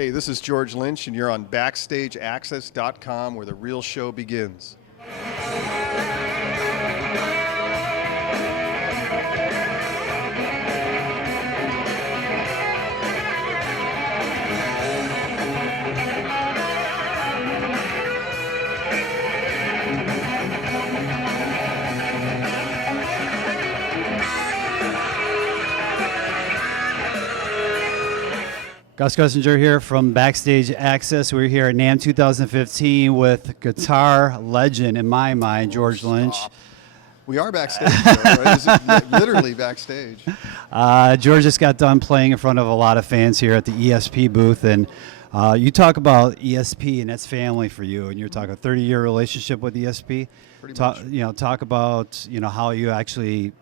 Hey, this is George Lynch, and you're on BackstageAxxess.com, where the real show begins. Gus Gussinger here from Backstage Access. We're here at NAMM 2015 with guitar legend, in my mind, George Lynch. We are backstage, though, right? Is it literally backstage? George just got done playing in front of a lot of fans here at the ESP booth, and you talk about ESP, and that's family for you, and you're talking a 30-year relationship with ESP. Pretty much. Talk about how you actually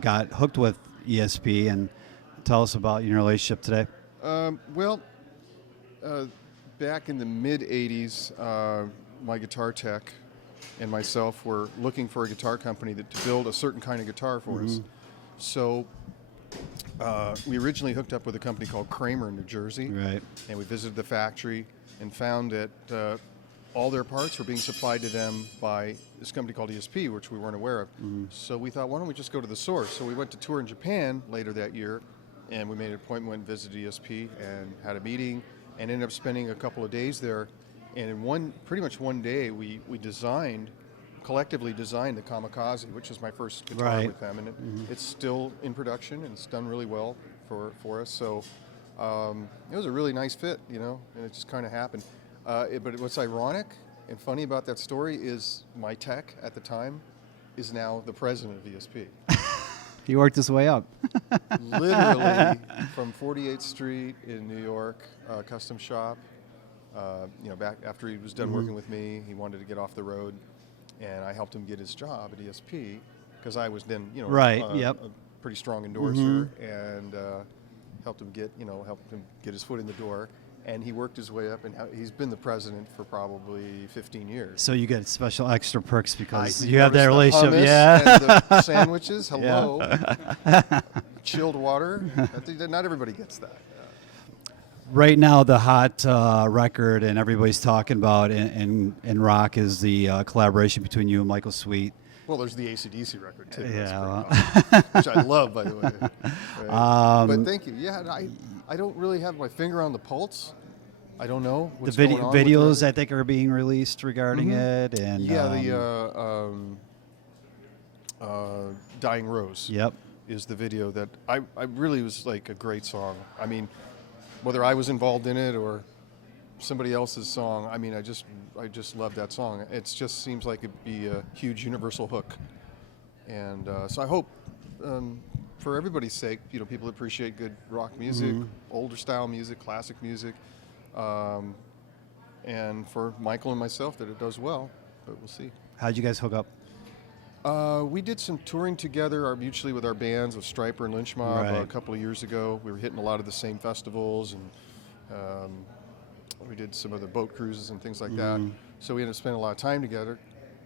got hooked with ESP, and tell us about your relationship today. Back in the mid-'80s, my guitar tech and myself were looking for a guitar company to build a certain kind of guitar for us. So we originally hooked up with a company called Kramer in New Jersey. Right. And we visited the factory and found that all their parts were being supplied to them by this company called ESP, which we weren't aware of. So we thought, why don't we just go to the source? So we went to tour in Japan later that year, and we made an appointment, went and visited ESP and had a meeting and ended up spending a couple of days there. And in pretty much one day, we collectively designed the Kamikaze, which is my first guitar with them. And it's still in production, and it's done really well for us. So it was a really nice fit, and it just kind of happened. But what's ironic and funny about that story is my tech at the time is now the president of ESP. He worked his way up. Literally from 48th Street in New York, custom shop. Back after he was done working with me, he wanted to get off the road, and I helped him get his job at ESP because I was then, a pretty strong endorser, and helped him get his foot in the door. And he worked his way up, and he's been the president for probably 15 years. So you get special extra perks because you have that relationship. And the sandwiches, hello. Chilled water. Not everybody gets that. Right now, the hot record and everybody's talking about in rock is the collaboration between you and Michael Sweet. Well, there's the AC/DC record, too. Yeah. Which I love, by the way. Right. But thank you. Yeah, I don't really have my finger on the pulse. I don't know what's going on. The videos, I think, are being released regarding it. And Dying Rose is the video that I really was like a great song. I mean, whether I was involved in it or somebody else's song, I mean, I just love that song. It just seems like it'd be a huge universal hook. And so I hope, for everybody's sake, people appreciate good rock music, older style music, classic music, and for Michael and myself that it does well, but we'll see. How'd you guys hook up? We did some touring together, mutually with our bands, with Stryper and Lynch Mob, a couple of years ago. We were hitting a lot of the same festivals, and we did some of the boat cruises and things like that. So we ended up spending a lot of time together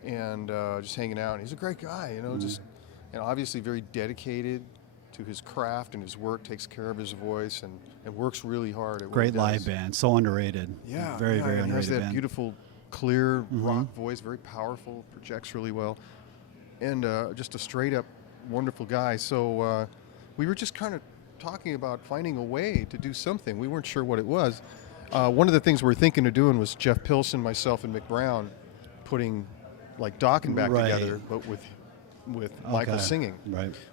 and just hanging out. And he's a great guy, and obviously very dedicated to his craft and his work, takes care of his voice, and works really hard at what he Great does. live band, so underrated. Yeah, very he underrated has that band. beautiful, clear rock voice, very powerful, projects really well, and just a straight up wonderful guy. So we were just kind of talking about finding a way to do something. We weren't sure what it was. One of the things we were thinking of doing was Jeff Pilson, myself, and Mick Brown putting like Dokken back together, but with Michael singing,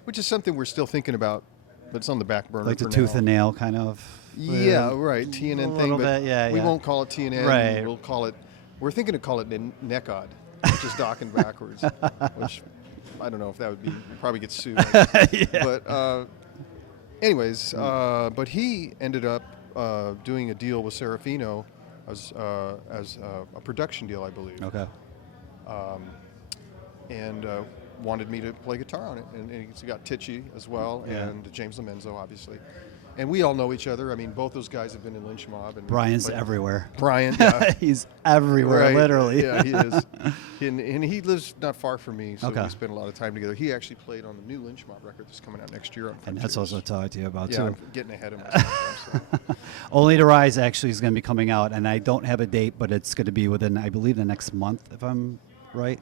which is something we're still thinking about, but it's on the back burner. Like the tooth and nail kind of. Yeah, right. TNN thing, but we won't call it TNN. Right. We'll call it. We're thinking to call it Neckod, which is Dokken backwards. Which I don't know if that would be. We'd probably get sued. But anyways, but he ended up doing a deal with Serafino as a production deal, I believe. Okay. And wanted me to play guitar on it, and he's got Tichy as well, and James Lomenzo, obviously. And we all know each other. I mean, both those guys have been in Lynch Mob. And Brian's everywhere. Brian, yeah. He's everywhere, Right. literally. Yeah, he is. And he lives not far from me, so Okay. we spend a lot of time together. He actually played on the new Lynch Mob record that's coming out next year on And that's Frontiers. also talking to you about, Yeah, too. I'm getting ahead of myself. I'm sorry. Only to Rise actually is going to be coming out, and I don't have a date, but it's going to be within, I believe, the next month, if I'm right.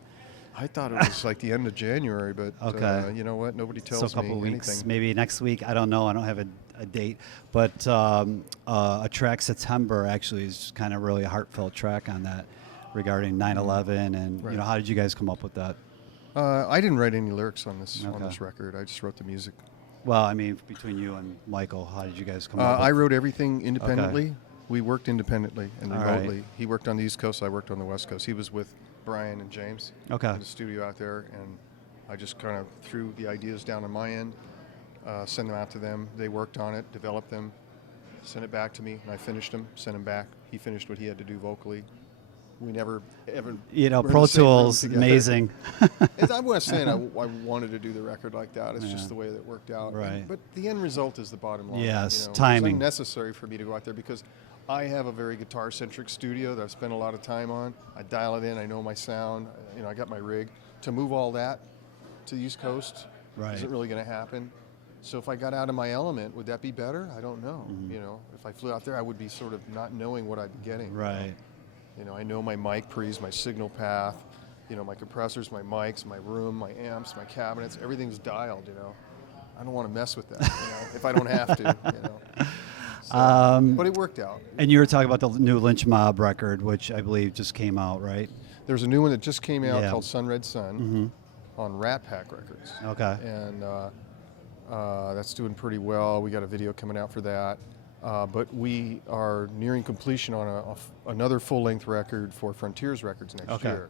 I thought it was like the end of January, but Okay. you know what? Nobody tells So a couple me weeks, anything. maybe next week. I don't know. I don't have a date, but a track September actually is kind of really a heartfelt track on that regarding 9/11, and Right. you know, how did you guys come up with that? I didn't write any lyrics on this Okay. record. I just wrote the music. Well, I mean, between you and Michael, how did you guys come up? I with wrote everything independently. We worked independently and All right. remotely. He worked on the East Coast. I worked on the West Coast. He was with Brian and James Okay. in the studio out there, and I just kind of threw the ideas down on my end, sent them out to them. They worked on it, developed them, sent it back to me, and I finished them, sent them back. He finished what he had to do vocally. We never ever. You know, were in Pro the same room Tools, together. amazing. I'm not saying I wanted to do the record like that. It's Yeah. just the way that worked out. Right. But the end result is the bottom line. Yes, It was timing. unnecessary for me to go out there because I have a very guitar-centric studio that I've spent a lot of time on. I dial it in. I know my sound. You know, I got my rig. To move all that to the East Coast Right. isn't really going to happen. So if I got out of my element, would that be better? I don't know. Mm-hmm. You know, if I flew out there, I would be sort of not knowing what I'd be getting. Right. You know, I know my mic pre's, my signal path, you know, my compressors, my mics, my room, my amps, my cabinets, everything's dialed, you know. I don't want to mess with that, you know, if I don't have to, you know. So, but it worked out. And you were talking about the new Lynch Mob record, which I believe just came out, right? There's a new one that just came out Yeah. called Sun Red Sun on Rat Pack Records. Okay. And that's doing pretty well. We got a video coming out for that. But we are nearing completion on another full-length record for Frontiers Records next Okay. year.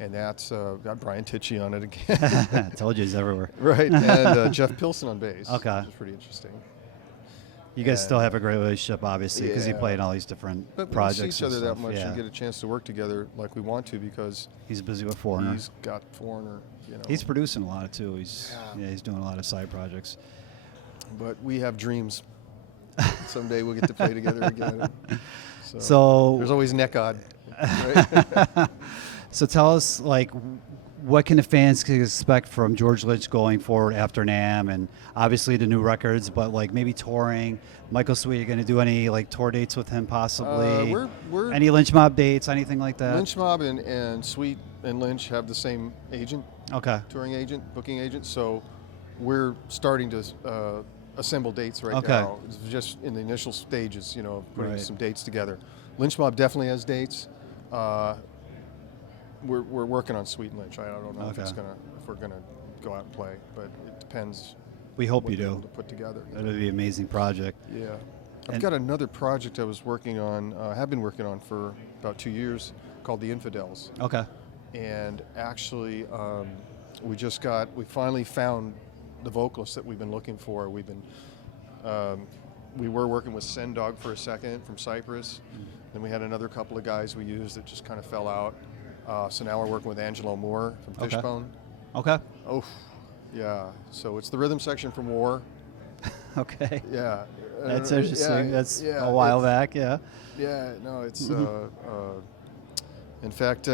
And that's got Brian Tichy on it again. I told you he's everywhere. Right, and Jeff Pilson on bass. Okay. Which is pretty interesting. You guys And- still have a great relationship, obviously, because you Yeah. play in all these different But we don't projects. see each other and that stuff. much Yeah. and get a chance to work together like we want to because He's busy with Foreigner. he's got Foreigner, you know. He's producing a lot too. He's Yeah. he's doing a lot of side projects. But we have dreams. Someday we'll get to play together again. So there's always Nekod. Right? So tell us, like, what can the fans expect from George Lynch going forward after NAMM, and obviously the new records, but like maybe touring. Michael Sweet, are you going to do any like tour dates with him possibly? We're Any Lynch Mob dates, anything like that? Lynch Mob and Sweet and Lynch have the same agent, Okay. touring agent, booking agent. So we're starting to assemble dates right Okay. now. It's just in the initial stages, you know, putting Right. some dates together. Lynch Mob definitely has dates. We're working on Sweet and Lynch. I don't know Okay. if we're gonna go out and play, but it depends. We hope what you we're able do. to put together. That would be an amazing project. Yeah. I've And- got another project I was working on, have been working on for about 2 years, called The Infidels. Okay. And actually, we finally found the vocalist that we've been looking for. We were working with Sendog for a second from Cyprus. Then we had another couple of guys we used that just kind of fell out. So now we're working with Angelo Moore from Okay. Fishbone. Okay. Oh, yeah. So it's the rhythm section from War. Okay. Yeah. That's Yeah, interesting. That's yeah, a while it's- back. Yeah. Yeah, no, it's in fact,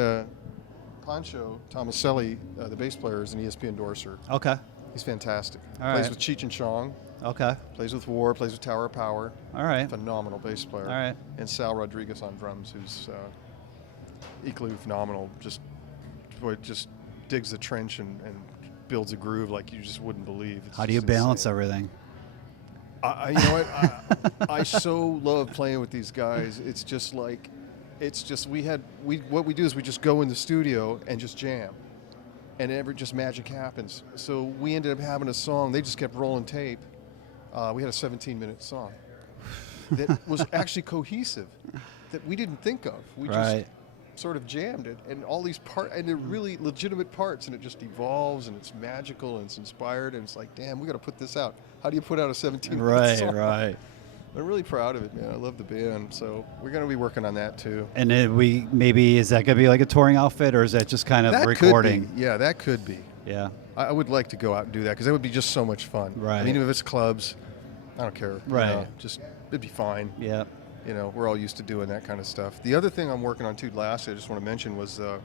Pancho Tomaselli, the bass player, is an ESP endorser. Okay. He's fantastic. All Plays right. with Cheech and Chong, Okay. plays with War, plays with Tower of Power. All right. Phenomenal bass player. All right. And Sal Rodriguez on drums, who's equally phenomenal. Just digs the trench and builds a groove like you just wouldn't believe. It's How do you just balance insane. everything? You know what? I so love playing with these guys. It's just like, what we do is we just go in the studio and just jam, and just magic happens. So we ended up having a song. They just kept rolling tape. We had a 17-minute song that was actually cohesive, that we didn't think of. We Right. just sort of jammed it, and all these parts, and they're really legitimate parts, and it just evolves, and it's magical, and it's inspired, and it's like, damn, we got to put this out. How do you put out a 17-minute Right. song? Right. I'm really proud of it, man. I love the band, so we're going to be working on that too. And then is that gonna be like a touring outfit, or is that just kind of That recording? could be. Yeah, that could be. Yeah. I would like to go out and do that because that would be just so much fun. Right. I mean, if it's clubs, I don't care. Right. You know, just it'd be fine. Yeah. You know, we're all used to doing that kind of stuff. The other thing I'm working on too, lastly, I just want to mention was the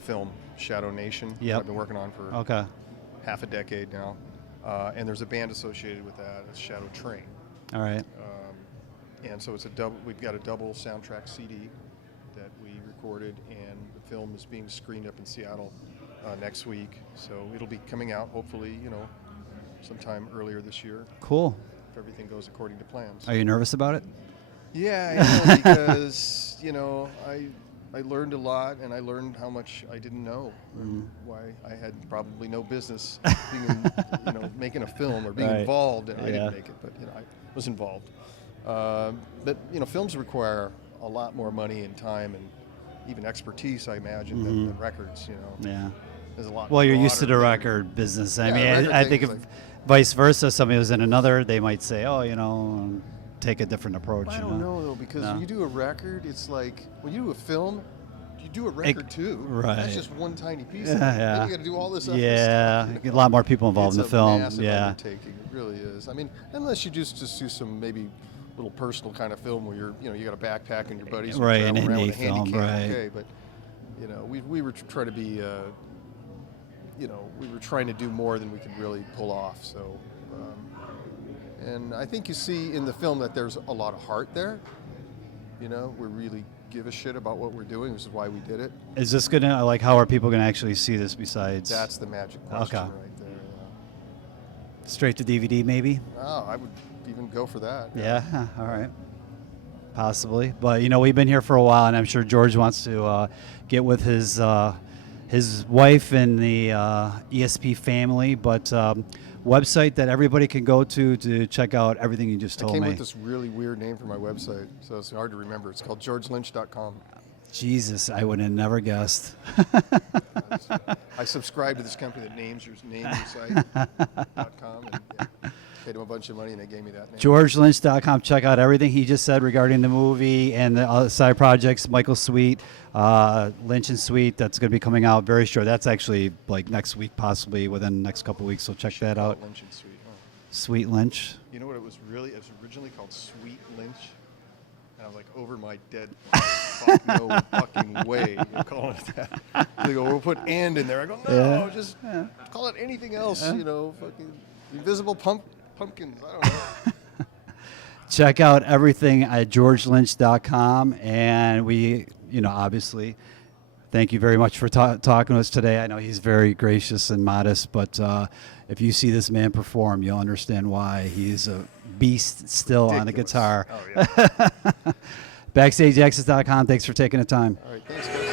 film Shadow Nation. Yep. I've been working on for Okay. half a decade now, and there's a band associated with that. It's Shadow Train, All right. and so it's a double. We've got a double soundtrack CD that we recorded, and the film is being screened up in Seattle next week. So it'll be coming out hopefully, you know, sometime earlier this year Cool. if everything goes according to plans. Are you nervous about it? Yeah, I know, because you know I learned a lot, and I learned how much I didn't know, and why I had probably no business being, you know, making a film or being Right. involved. And I Yeah. didn't make it, but you know, I was involved. But you know, films require a lot more money and time and even expertise, I imagine, than records. You know, Yeah. there's a lot. Well, you're used to the broader record business. I Yeah, mean, record I thing think is if like- vice versa, somebody was in another, they might say, oh, you know, take a different approach. I you don't know though, because No. when you do a record, it's like when you do a film, you do a record too. right. That's just one tiny piece. Yeah, of it. yeah. Then you got to do all this other Yeah, stuff. a lot more people involved in the film. It's a massive Yeah. undertaking. It really is. I mean, unless you just do some maybe little personal kind of film where you're, you know, you got a backpack and your buddies are Right, an traveling around indie with a handy film, cam. right. Okay, but you know, we were trying to be, you know, we were trying to do more than we could really pull off. So. And I think you see in the film that there's a lot of heart there. You know, we really give a shit about what we're doing, which is why we did it. Is this gonna, like, how are people gonna actually see this besides That's the magic question Okay. right there. straight to DVD maybe? Oh, I would even go for that. Yeah, all right. Possibly. But, you know, we've been here for a while, and I'm sure George wants to get with his wife and the ESP family, but website that everybody can go to check out everything you just I told came me. with this really weird name for my website, so it's hard to remember. It's called GeorgeLynch.com. Jesus, I would have never guessed. I subscribe to this company that names your site.com, and yeah, paid them a bunch of money, and they gave me that name. GeorgeLynch.com. Check out everything he just said regarding the movie and the other side projects. Michael Sweet, Lynch and Sweet. That's going to be coming out very short. That's actually like next week, possibly within the next couple weeks. So check that out. Lynch and Sweet. Oh. Sweet Lynch. You know what it was really? It was originally called Sweet Lynch. And I was like, over my dead fuck, no fucking way you're calling it that. They go, we'll put and in there. I go, no, just call it anything else, you know, fucking invisible pumpkins. I don't know. Check out everything at georgelynch.com. And we, you know, obviously, thank you very much for talking to us today. I know he's very gracious and modest, but if you see this man perform, you'll understand why. He's a beast still on the Ridiculous. guitar. Oh, yeah. BackstageAxxess.com. Thanks for taking the time. All right, thanks, guys.